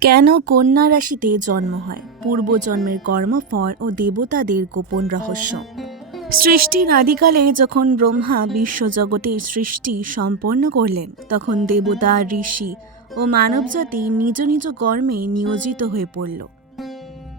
কেন কন্যা রাশিতে জন্ম হয়? পূর্বজন্মের কর্মফল ও দেবতাদের গোপন রহস্য। সৃষ্টির আদিকালে যখন ব্রহ্মা বিশ্বজগতের সৃষ্টি সম্পন্ন করলেন, তখন দেবতা, ঋষি ও মানবজাতি নিজ নিজ কর্মে নিয়োজিত হয়ে পড়ল।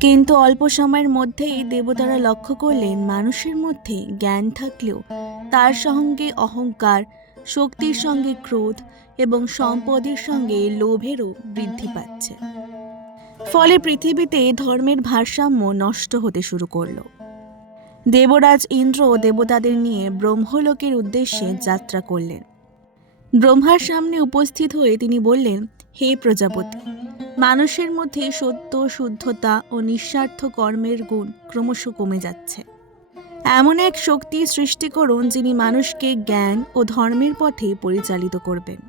কিন্তু অল্প সময়ের মধ্যেই দেবতারা লক্ষ্য করলেন মানুষের মধ্যে জ্ঞান থাকলেও তার সঙ্গে অহংকার, শক্তির সঙ্গে ক্রোধ এবং সম্পদের সঙ্গে লোভেরও বৃদ্ধি পাচ্ছে। ফলে পৃথিবীতে ধর্মের ভারসাম্য নষ্ট হতে শুরু করল। দেবরাজ ইন্দ্র দেবতাদের নিয়ে ব্রহ্মলোকের উদ্দেশ্যে যাত্রা করলেন। ব্রহ্মার সামনে উপস্থিত হয়ে তিনি বললেন, হে প্রজাপতি, মানুষের মধ্যে সত্য, শুদ্ধতা ও নিঃস্বার্থ কর্মের গুণ ক্রমশ কমে যাচ্ছে। এমন এক শক্তি সৃষ্টি করুন যিনি মানুষকে জ্ঞান ও ধর্মের পথে পরিচালিত করবেন।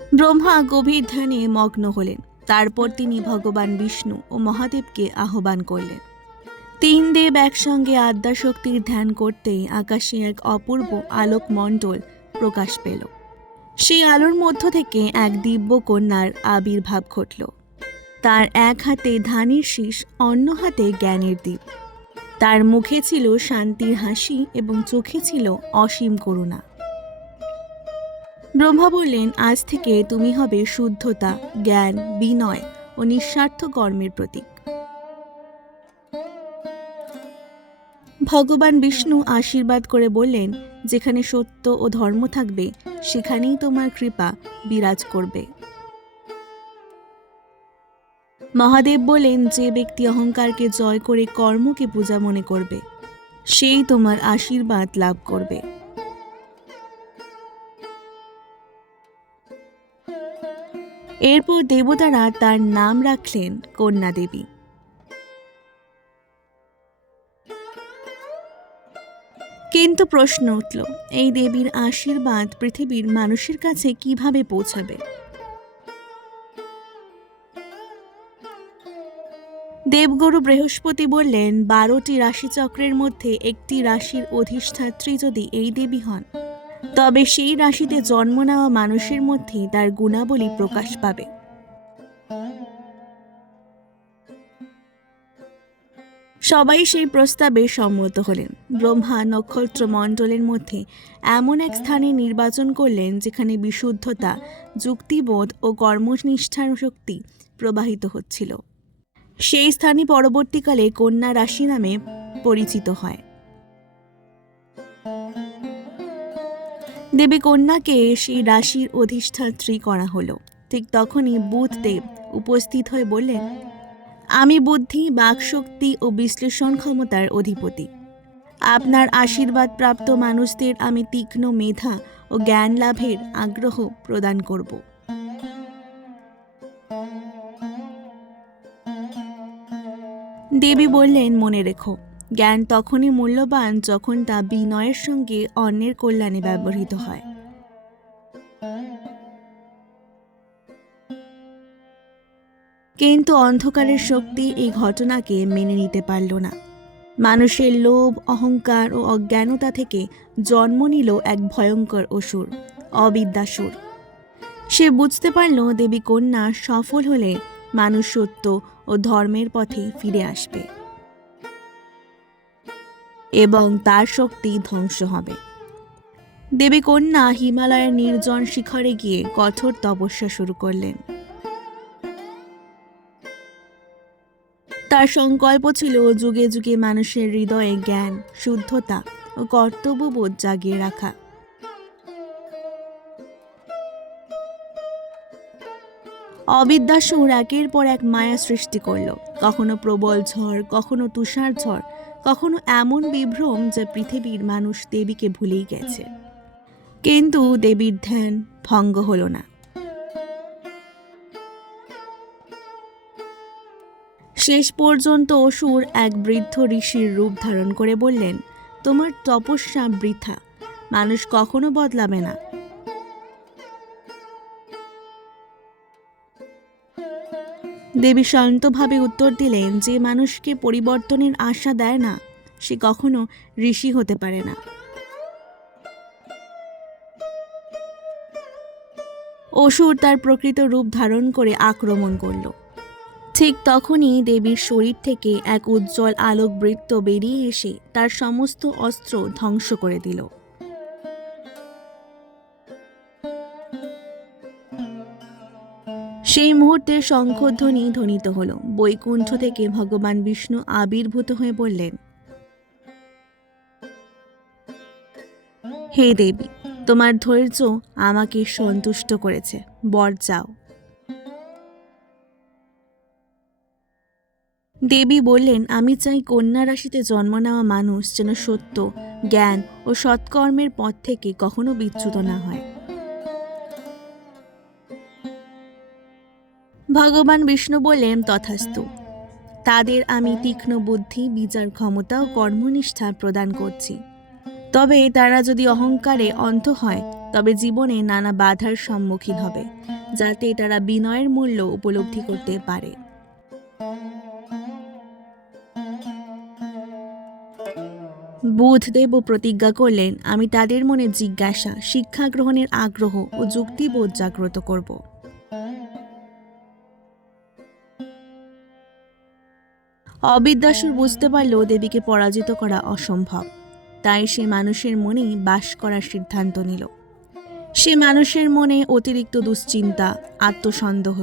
ব্রহ্মা গভীর ধ্যানে মগ্ন হলেন। তারপর তিনি ভগবান বিষ্ণু ও মহাদেবকে আহ্বান করলেন। তিন দেব একসঙ্গে আদ্যাশক্তির ধ্যান করতেই আকাশে এক অপূর্ব আলোকমণ্ডল প্রকাশ পেল। সেই আলোর মধ্য থেকে এক দিব্য কন্যার আবির্ভাব ঘটল। তার এক হাতে ধানের শীষ, অন্য হাতে জ্ঞানের দীপ। তার মুখে ছিল শান্তির হাসি এবং চোখে ছিল অসীম করুণা। ব্রহ্মা বললেন, আজ থেকে তুমি হবে শুদ্ধতা, জ্ঞান, বিনয় ও নিঃস্বার্থ কর্মের প্রতীক। ভগবান বিষ্ণু আশীর্বাদ করে বললেন, যেখানে সত্য ও ধর্ম থাকবে সেখানেই তোমার কৃপা বিরাজ করবে। মহাদেব বলেন, যে ব্যক্তি অহংকারকে জয় করে কর্মকে পূজা মনে করবে সেই তোমার আশীর্বাদ লাভ করবে। এরপর দেবতারা তার নাম রাখলেন কন্যা দেবী। কিন্তু প্রশ্ন উঠল, এই দেবীর আশীর্বাদ পৃথিবীর মানুষের কাছে কিভাবে পৌঁছাবে? দেবগুরু বৃহস্পতি বললেন, 12টি রাশিচক্রের মধ্যে একটি রাশির অধিষ্ঠাত্রী যদি এই দেবী হন, তবে সেই রাশিতে জন্ম নেওয়া মানুষের মধ্যে তার গুণাবলী প্রকাশ পাবে। সবাই সেই প্রস্তাবে সম্মত হলেন। ব্রহ্মা নক্ষত্র মণ্ডলের মধ্যে এমন এক স্থানে নির্বাচন করলেন যেখানে বিশুদ্ধতা, যুক্তিবোধ ও কর্মনিষ্ঠার শক্তি প্রবাহিত হচ্ছিল। সেই স্থানই পরবর্তীকালে কন্যা রাশি নামে পরিচিত হয়। দেবী কন্যাকে সেই রাশির অধিষ্ঠাত্রী করা হলো। ঠিক তখনই বুধদেব উপস্থিত হয়ে বললেন, আমি বুদ্ধি, বাকশক্তি ও বিশ্লেষণ ক্ষমতার অধিপতি। আপনার আশীর্বাদ প্রাপ্ত মানুষদের আমি তীক্ষ্ণ মেধা ও জ্ঞান লাভের আগ্রহ প্রদান করব। দেবী বললেন, মনে রেখো, জ্ঞান তখনই মূল্যবান যখন তা বিনয়ের সঙ্গে অন্যের কল্যাণে ব্যবহৃত হয়। কিন্তু অন্ধকারের শক্তি এই ঘটনাকে মেনে নিতে পারল না। মানুষের লোভ, অহংকার ও অজ্ঞানতা থেকে জন্ম নিল এক ভয়ঙ্কর অসুর, অবিদ্যাসুর। সে বুঝতে পারল দেবী কন্যা সফল হলে মানুষ সত্য ও ধর্মের পথে ফিরে আসবে এবং তার শক্তি ধ্বংস হবে। দেবী কন্যা হিমালয়ের নির্জন শিখরে গিয়ে কঠোর তপস্যা শুরু করলেন। তার সংকল্প ছিল যুগে যুগে মানুষের হৃদয়ে জ্ঞান, শুদ্ধতা ও কর্তব্যবোধ জাগিয়ে রাখা। অবিদ্যাসুর একের পর এক মায়া সৃষ্টি করল। কখনো প্রবল ঝড়, কখনো তুষার ঝড়, কখনো এমন বিভ্রম যে পৃথিবীর মানুষ দেবীকে ভুলেই গেছে। কিন্তু দেবীর ধ্যান ভঙ্গ হল না। শেষ পর্যন্ত অসুর এক বৃদ্ধ ঋষির রূপ ধারণ করে বললেন, তোমার তপস্যা বৃথা, মানুষ কখনো বদলাবে না। দেবী শান্তভাবে উত্তর দিলেন, যে মানুষকে পরিবর্তনের আশা দেয় না সে কখনো ঋষি হতে পারে না। অসুর তার প্রকৃত রূপ ধারণ করে আক্রমণ করল। ঠিক তখনই দেবীর শরীর থেকে এক উজ্জ্বল আলোকবৃত্ত বেরিয়ে এসে তার সমস্ত অস্ত্র ধ্বংস করে দিল। সেই মুহূর্তে শঙ্খধ্বনি ধ্বনিত হল। বৈকুণ্ঠ থেকে ভগবান বিষ্ণু আবির্ভূত হয়ে বললেন, হে দেবী, তোমার ধৈর্য আমাকে সন্তুষ্ট করেছে, বর যাও। দেবী বললেন, আমি চাই কন্যা রাশিতে জন্ম নেওয়া মানুষ যেন সত্য, জ্ঞান ও সৎকর্মের পথ থেকে কখনো বিচ্যুত না হয়। ভগবান বিষ্ণু বললেন, তথাস্তু। তাদের আমি তীক্ষ্ণ বুদ্ধি, বিচার ক্ষমতা ও কর্মনিষ্ঠা প্রদান করছি। তবে তারা যদি অহংকারে অন্ধ হয় তবে জীবনে নানা বাধার সম্মুখীন হবে, যাতে তারা বিনয়ের মূল্য উপলব্ধি করতে পারে। বুধদেবও প্রতিজ্ঞা করলেন, আমি তাদের মনে জিজ্ঞাসা, শিক্ষা গ্রহণের আগ্রহ ও যুক্তিবোধ জাগ্রত করব। অবিদ্যাসুর বুঝতে পারল দেবীকে পরাজিত করা অসম্ভব, তাই সে মানুষের মনে বাস করার সিদ্ধান্ত নিল। সে মানুষের মনে অতিরিক্ত দুশ্চিন্তা, আত্মসন্দেহ,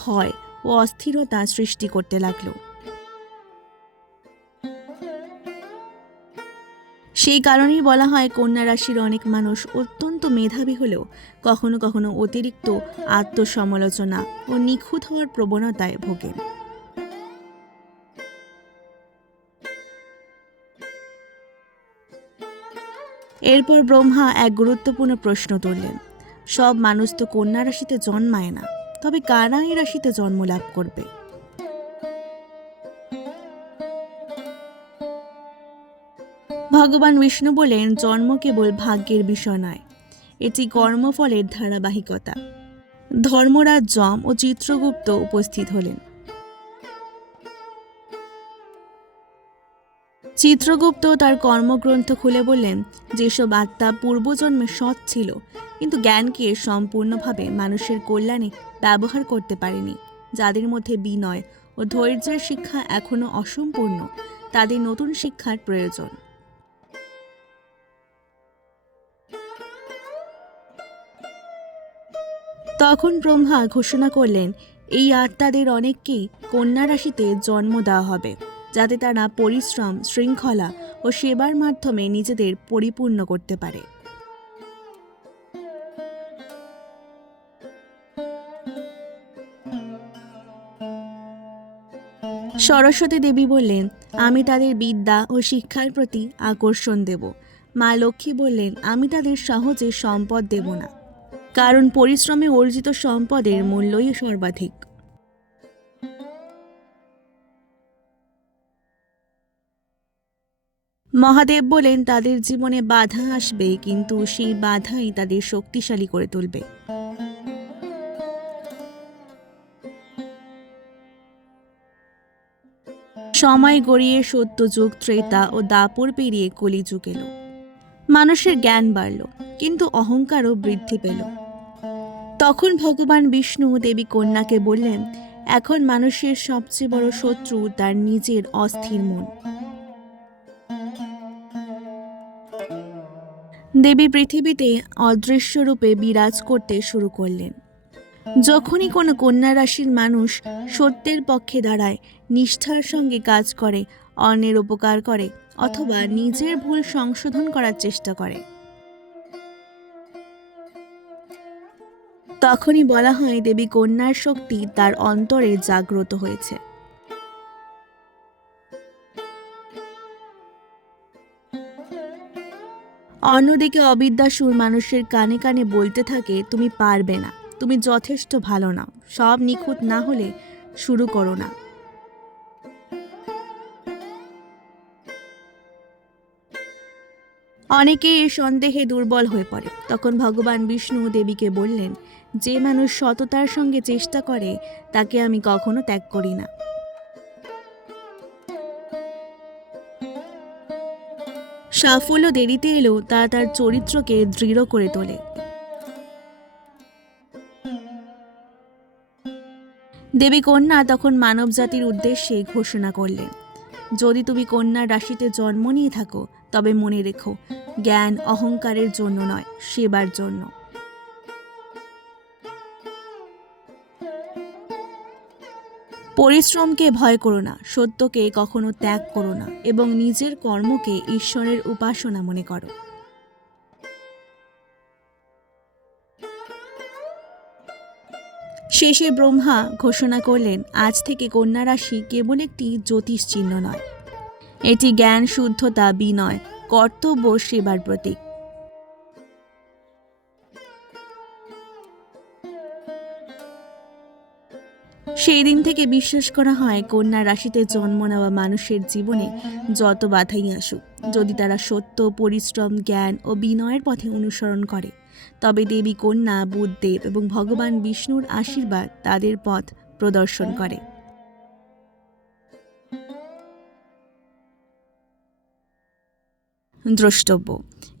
ভয় ও অস্থিরতা সৃষ্টি করতে লাগল। সেই কারণেই বলা হয়, কন্যা রাশির অনেক মানুষ অত্যন্ত মেধাবী হলেও কখনো কখনো অতিরিক্ত আত্মসমালোচনা ও নিখুঁত হওয়ার প্রবণতায় ভোগেন। এরপর ব্রহ্মা এক গুরুত্বপূর্ণ প্রশ্ন তুললেন, সব মানুষ তো কন্যা রাশিতে জন্মায় না, তবে কারা এই রাশিতে জন্ম লাভ করবে? ভগবান বিষ্ণু বলেন, জন্ম কেবল ভাগ্যের বিষয় নয়, এটি কর্মফলের ধারাবাহিকতা। ধর্মরাজ যম ও চিত্রগুপ্ত উপস্থিত হলেন। চিত্রগুপ্ত তার কর্মগ্রন্থ খুলে বললেন, যেসব আত্মা পূর্বজন্মে সৎ ছিল কিন্তু জ্ঞানকে সম্পূর্ণভাবে মানুষের কল্যাণে ব্যবহার করতে পারেনি, যাদের মধ্যে বিনয় ও ধৈর্যের শিক্ষা এখনো অসম্পূর্ণ, তাদের নতুন শিক্ষার প্রয়োজন। তখন ব্রহ্মা ঘোষণা করলেন, এই আত্মাদের অনেককেই কন্যা রাশিতে জন্ম দেওয়া হবে, যাতে তারা পরিশ্রম, শৃঙ্খলা ও সেবার মাধ্যমে নিজেদের পরিপূর্ণ করতে পারে। সরস্বতী দেবী বললেন, আমি তাদের বিদ্যা ও শিক্ষার প্রতি আকর্ষণ দেব। মা লক্ষ্মী বললেন, আমি তাদের সহজে সম্পদ দেব না, কারণ পরিশ্রমে অর্জিত সম্পদের মূল্যই সর্বাধিক। মহাদেব বলেন, তাদের জীবনে বাধা আসবে, কিন্তু সেই বাধাই তাদের শক্তিশালী করে তুলবে। সময় গড়িয়ে সত্যযুগ, ত্রেতা ও দাপর পেরিয়ে কলিযুগ এলো। মানুষের জ্ঞান বাড়ল, কিন্তু অহংকারও বৃদ্ধি পেল। তখন ভগবান বিষ্ণু দেবী কন্যাকে বললেন, এখন মানুষের সবচেয়ে বড় শত্রু তার নিজের অস্থির মন। দেবী পৃথিবীতে অদৃশ্য রূপে বিরাজ করতে শুরু করলেন। যখনই কোনো কন্যা রাশির মানুষ সত্যের পক্ষে দাঁড়ায়, নিষ্ঠার সঙ্গে কাজ করে, অন্যের উপকার করে অথবা নিজের ভুল সংশোধন করার চেষ্টা করে, তখনই বলা হয় দেবী কন্যার শক্তি তার অন্তরে জাগ্রত হয়েছে। অন্যদিকে অবিদ্যাসুর মানুষের কানে কানে বলতে থাকে, তুমি পারবে না, তুমি যথেষ্ট ভালো না, সব নিখুঁত না হলে শুরু করো না। অনেকে এই সন্দেহে দুর্বল হয়ে পড়ে। তখন ভগবান বিষ্ণু দেবীকে বললেন, যে মানুষ সততার সঙ্গে চেষ্টা করে তাকে আমি কখনো ত্যাগ করি না। সাফল্য দেরিতে এলেও তা তার চরিত্রকে দৃঢ় করে তোলে। দেবী কন্যা তখন মানবজাতির উদ্দেশ্যে ঘোষণা করলেন, যদি তুমি কন্যার রাশিতে জন্ম নিয়ে থাকো তবে মনে রেখো, জ্ঞান অহংকারের জন্য নয়, সেবার জন্য। পরিশ্রমকে ভয় করো না, সত্যকে কখনো ত্যাগ করো না এবং নিজের কর্মকে ঈশ্বরের উপাসনা মনে করো। শেষে ব্রহ্মা ঘোষণা করলেন, আজ থেকে কন্যা রাশি কেবল একটি জ্যোতিষ চিহ্ন নয়, এটি জ্ঞান, শুদ্ধতা, বিনয়, কর্তব্য, সেবার প্রতীক। সেই দিন থেকে বিশ্বাস করা হয়, কন্যা রাশিতে জন্ম নেওয়া মানুষের জীবনে যত বাধাই আসুক, যদি তারা সত্য, পরিশ্রম, জ্ঞান ও বিনয়ের পথে অনুসরণ করে, তবে দেবী কন্যা, বুদ্ধদেব এবং ভগবান বিষ্ণুর আশীর্বাদ তাদের পথ প্রদর্শন করে। দ্রষ্টব্য: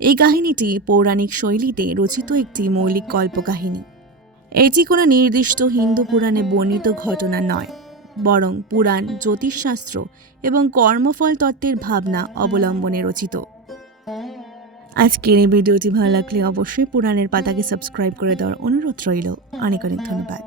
এই কাহিনীটি পৌরাণিক শৈলীতে রচিত একটি মৌলিক কল্পকাহিনী। এটি কোনো নির্দিষ্ট হিন্দু পুরাণে বর্ণিত ঘটনা নয়, বরং পুরাণ, জ্যোতিষশাস্ত্র এবং কর্মফল তত্ত্বের ভাবনা অবলম্বনে রচিত। আজকের এই ভিডিওটি ভালো লাগলে অবশ্যই পুরাণের পাতাকে সাবস্ক্রাইব করে দেওয়ার অনুরোধ রইল। অনেক অনেক ধন্যবাদ।